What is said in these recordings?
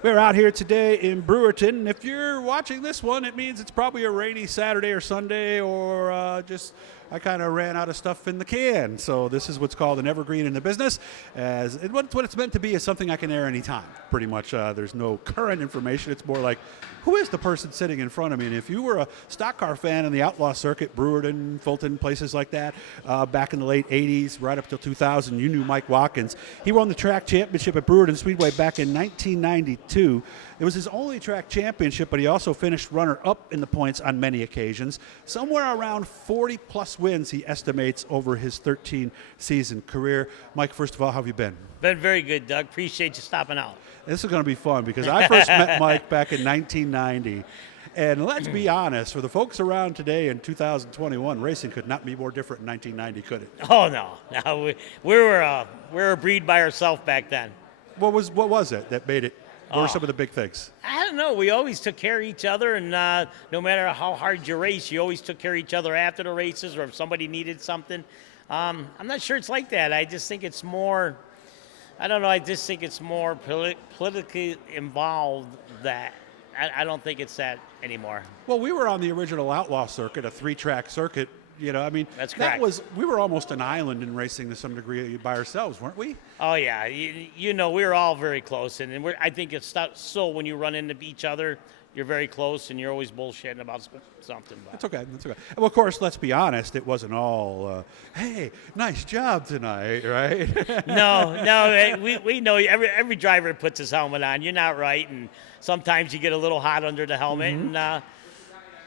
We're out here today in Brewerton. If you're watching this one, it means it's probably a rainy Saturday or Sunday, or just I kind of ran out of stuff in the can. So this is what's called an evergreen in the business. What it's meant to be is something I can air anytime, pretty much. There's no current information. It's more like, who is the person sitting in front of me? And if you were a stock car fan in the outlaw circuit, Brewerton, Fulton, places like that, back in the late 80s, right up till 2000, you knew Mike Watkins. He won the track championship at Brewerton Speedway back in 1992. It was his only track championship, but he also finished runner-up in the points on many occasions. Somewhere around 40-plus wins, he estimates, over his 13-season career. Mike, first of all, how have you been? Been very good, Doug. Appreciate you stopping out. This is going to be fun because I first met Mike back in 1990. And let's be honest, for the folks around today in 2021, racing could not be more different in 1990, could it? Oh, no. We were a breed by ourselves back then. What was it that made it? What were some of the big things? I don't know. We always took care of each other, and no matter how hard you race, you always took care of each other after the races, or if somebody needed something. I'm not sure it's like that. I just think it's more, I don't know, I just think it's more politically involved that I don't think it's that anymore. Well, we were on the original outlaw circuit, a 3-track circuit. You know, I mean, That's correct. We were almost an island in racing to some degree by ourselves, weren't we? Oh, yeah. You know, we were all very close. And I think it's so when you run into each other, you're very close and you're always bullshitting about something. That's okay. Well, of course, let's be honest. It wasn't all, hey, nice job tonight, right? No. We know every driver puts his helmet on. You're not right. And sometimes you get a little hot under the helmet. Mm-hmm. And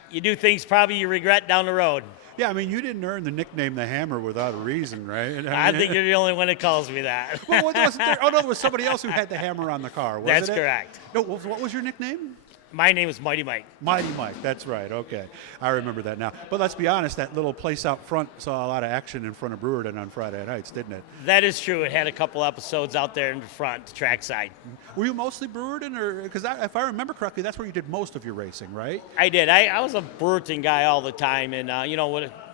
you do things probably you regret down the road. Yeah, I mean, you didn't earn the nickname the Hammer without a reason, right? I think you're the only one that calls me that. Well, wasn't there? Oh, no, there was somebody else who had the hammer on the car, wasn't it? That's correct. No, what was your nickname? My name is Mighty Mike. Mighty Mike, that's right. Okay, I remember that now. But let's be honest, that little place out front saw a lot of action in front of Brewerton on Friday nights, didn't it? That is true. It had a couple episodes out there in the front, the trackside. Were you mostly Brewerton, or because if I remember correctly, that's where you did most of your racing, right? I did. I was a Brewerton guy all the time, and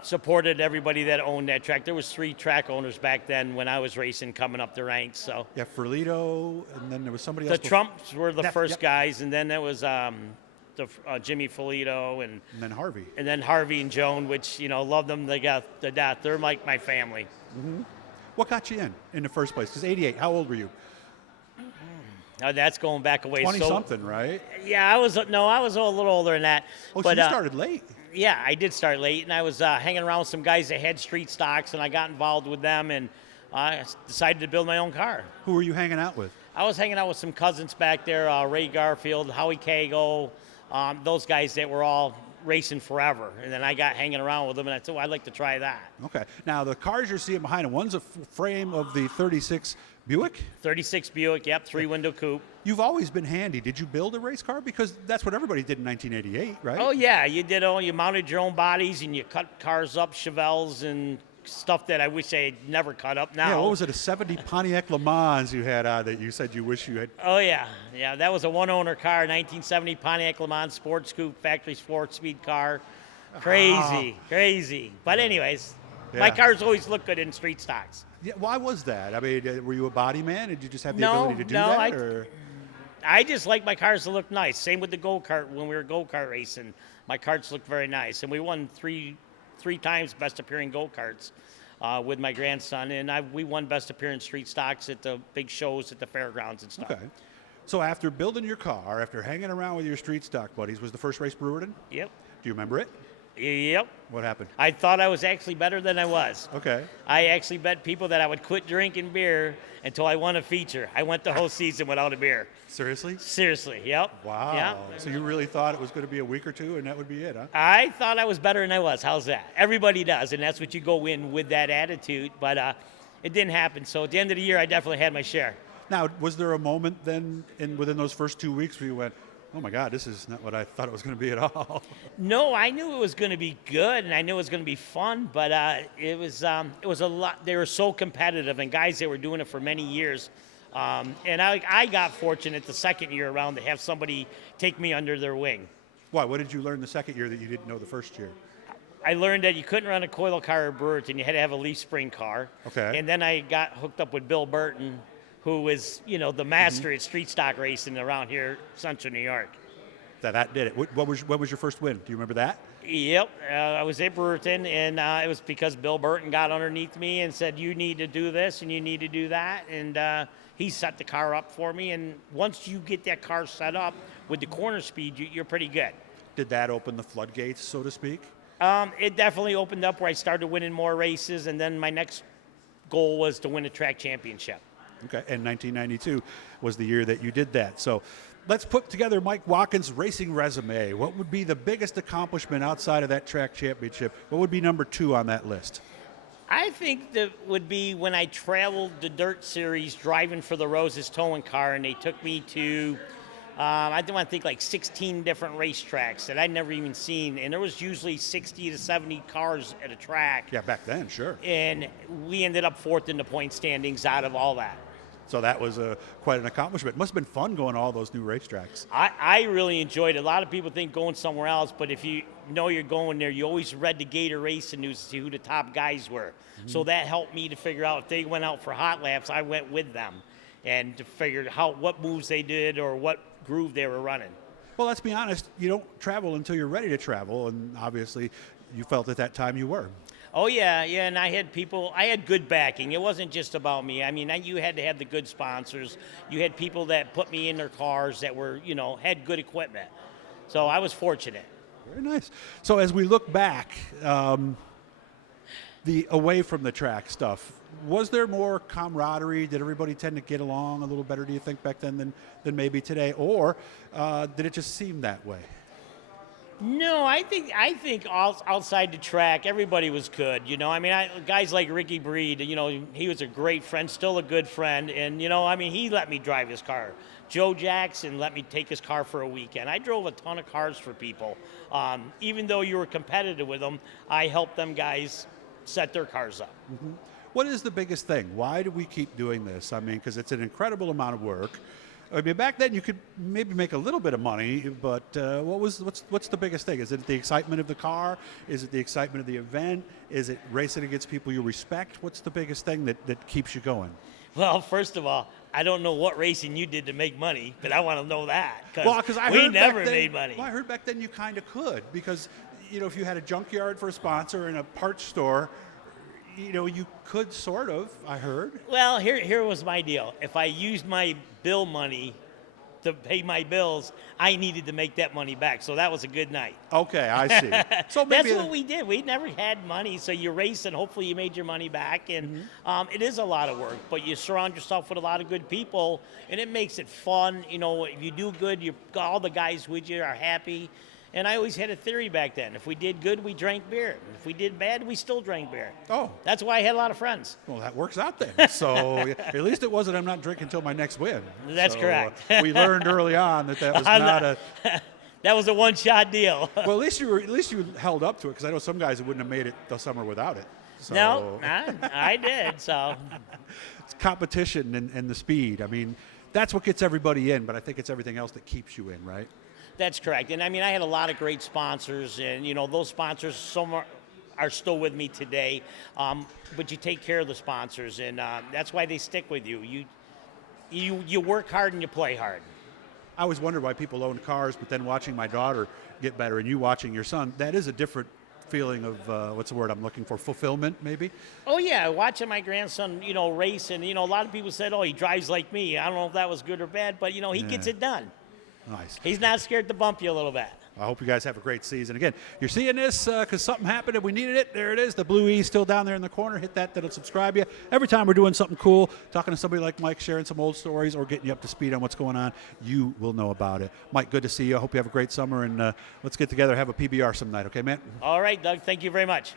supported everybody that owned that track. There was 3 track owners back then when I was racing, coming up the ranks. So yeah, Ferlito, and then there was somebody else. The Trumps were the first guys, and then there was Jimmy Ferlito and then Harvey. And then Harvey and Joan, which, love them. They got the death. They're like my family. Mm-hmm. What got you in the first place? Because 88, how old were you? Now that's going back a ways. 20-something, right? Yeah, I was a little older than that. Oh, so you started late. Yeah, I did start late, and I was hanging around with some guys that had street stocks, and I got involved with them, and I decided to build my own car. Who were you hanging out with? I was hanging out with some cousins back there, Ray Garfield, Howie Cago, those guys that were all racing forever. And then I got hanging around with them, and I said, well, I'd like to try that. Okay. Now, the cars you're seeing behind him, one's a frame of the 36 Buick? 36 Buick, yep, 3-window coupe. You've always been handy. Did you build a race car? Because that's what everybody did in 1988, right? Oh, yeah. You mounted your own bodies, and you cut cars up, Chevelles, and stuff that I wish I had never cut up now. Yeah, what was it, a 70 Pontiac Le Mans you had that you said you wish you had? Oh, yeah. Yeah, that was a one-owner car, 1970 Pontiac Le Mans sports coupe, factory sport speed car. Crazy. But anyways, my cars always look good in street stocks. Yeah, why was that? I mean, were you a body man? Did you just have the ability to do that? Or? I just like my cars to look nice. Same with the go-kart. When we were go-kart racing, my karts looked very nice. And we won three times best appearing go-karts with my grandson. And we won best appearing street stocks at the big shows at the fairgrounds and stuff. Okay. So after building your car, after hanging around with your street stock buddies, was the first race Brewerton? Yep. Do you remember it? Yep. What happened? I thought I was actually better than I was. Okay. I actually bet people that I would quit drinking beer until I won a feature. I went the whole season without a beer. Seriously? Seriously, yep. Wow. Yep. So you really thought it was going to be a week or two and that would be it, huh? I thought I was better than I was. How's that? Everybody does, and that's what you go in with that attitude, but it didn't happen. So at the end of the year, I definitely had my share. Now, was there a moment then within those first 2 weeks where you went, oh my God, this is not what I thought it was going to be at all? No, I knew it was going to be good, and I knew it was going to be fun, but it was a lot. They were so competitive, and guys that were doing it for many years. And I got fortunate the second year around to have somebody take me under their wing. Why? What did you learn the second year that you didn't know the first year? I learned that you couldn't run a coil car at Brewerton. You had to have a leaf spring car. Okay. And then I got hooked up with Bill Burton, who is, the master at street stock racing around here, Central New York. That did it. What was your first win? Do you remember that? Yep, I was at Brewerton, and it was because Bill Burton got underneath me and said, you need to do this and you need to do that, and he set the car up for me, and once you get that car set up with the corner speed, you're pretty good. Did that open the floodgates, so to speak? It definitely opened up where I started winning more races, and then my next goal was to win a track championship. Okay, and 1992 was the year that you did that. So let's put together Mike Watkins' racing resume. What would be the biggest accomplishment outside of that track championship? What would be number 2 on that list? I think that would be when I traveled the Dirt Series driving for the Roses towing car, and they took me to, I don't want to think, like 16 different racetracks that I'd never even seen. And there was usually 60 to 70 cars at a track. Yeah, back then, sure. And we ended up 4th in the point standings out of all that. So that was quite an accomplishment. Must have been fun going to all those new racetracks. I really enjoyed it. A lot of people think going somewhere else, but if you know you're going there, you always read the Gator Racing News to see who the top guys were. Mm-hmm. So that helped me to figure out if they went out for hot laps, I went with them, and to figure out what moves they did or what groove they were running. Well, let's be honest. You don't travel until you're ready to travel, and obviously you felt at that time you were. Oh, yeah, and I had good backing. It wasn't just about me. I mean, you had to have the good sponsors. You had people that put me in their cars that were, had good equipment. So I was fortunate. Very nice. So as we look back, the away from the track stuff, was there more camaraderie? Did everybody tend to get along a little better, do you think, back then than maybe today? Or did it just seem that way? No, I think outside the track, everybody was good. I mean, guys like Ricky Breed, he was a great friend, still a good friend. And, he let me drive his car. Joe Jackson let me take his car for a weekend. I drove a ton of cars for people. Even though you were competitive with them, I helped them guys set their cars up. Mm-hmm. What is the biggest thing? Why do we keep doing this? I mean, because it's an incredible amount of work. I mean, back then you could maybe make a little bit of money, but what's the biggest thing? Is it the excitement of the car? Is it the excitement of the event? Is it racing against people you respect? What's the biggest thing that keeps you going? Well, first of all, I don't know what racing you did to make money, but I want to know that. Because we never made money. Well, I heard back then you kind of could, because if you had a junkyard for a sponsor and a parts store, you could sort of, I heard. Well, here was my deal. If I used my bill money to pay my bills, I needed to make that money back. So that was a good night. Okay, I see. So maybe that's what we did. We never had money, so you race and hopefully you made your money back. And it is a lot of work, but you surround yourself with a lot of good people, and it makes it fun. If you do good, all the guys with you are happy. And I always had a theory back then. If we did good, we drank beer. If we did bad, we still drank beer. Oh. That's why I had a lot of friends. Well, that works out then. So at least it wasn't I'm not drinking until my next win. That's correct. We learned early on that was not a... That was a one-shot deal. Well, at least you held up to it, because I know some guys wouldn't have made it the summer without it. So. No, I did. So it's competition and the speed. I mean, that's what gets everybody in, but I think it's everything else that keeps you in, right? That's correct. And I mean, I had a lot of great sponsors, and those sponsors, some are still with me today. But you take care of the sponsors, and that's why they stick with you. You work hard and you play hard. I always wondered why people own cars, but then watching my daughter get better and you watching your son, that is a different feeling of, what's the word I'm looking for, fulfillment maybe? Oh, yeah, watching my grandson, race, and, a lot of people said, oh, he drives like me. I don't know if that was good or bad, but, he gets it done. Nice. He's not scared to bump you a little bit. I hope you guys have a great season. Again, you're seeing this because something happened and we needed it. There it is. The blue E still down there in the corner. Hit that. That'll subscribe you. Every time we're doing something cool, talking to somebody like Mike, sharing some old stories or getting you up to speed on what's going on, you will know about it. Mike, good to see you. I hope you have a great summer, and let's get together, have a PBR some night. Okay, man? All right, Doug. Thank you very much.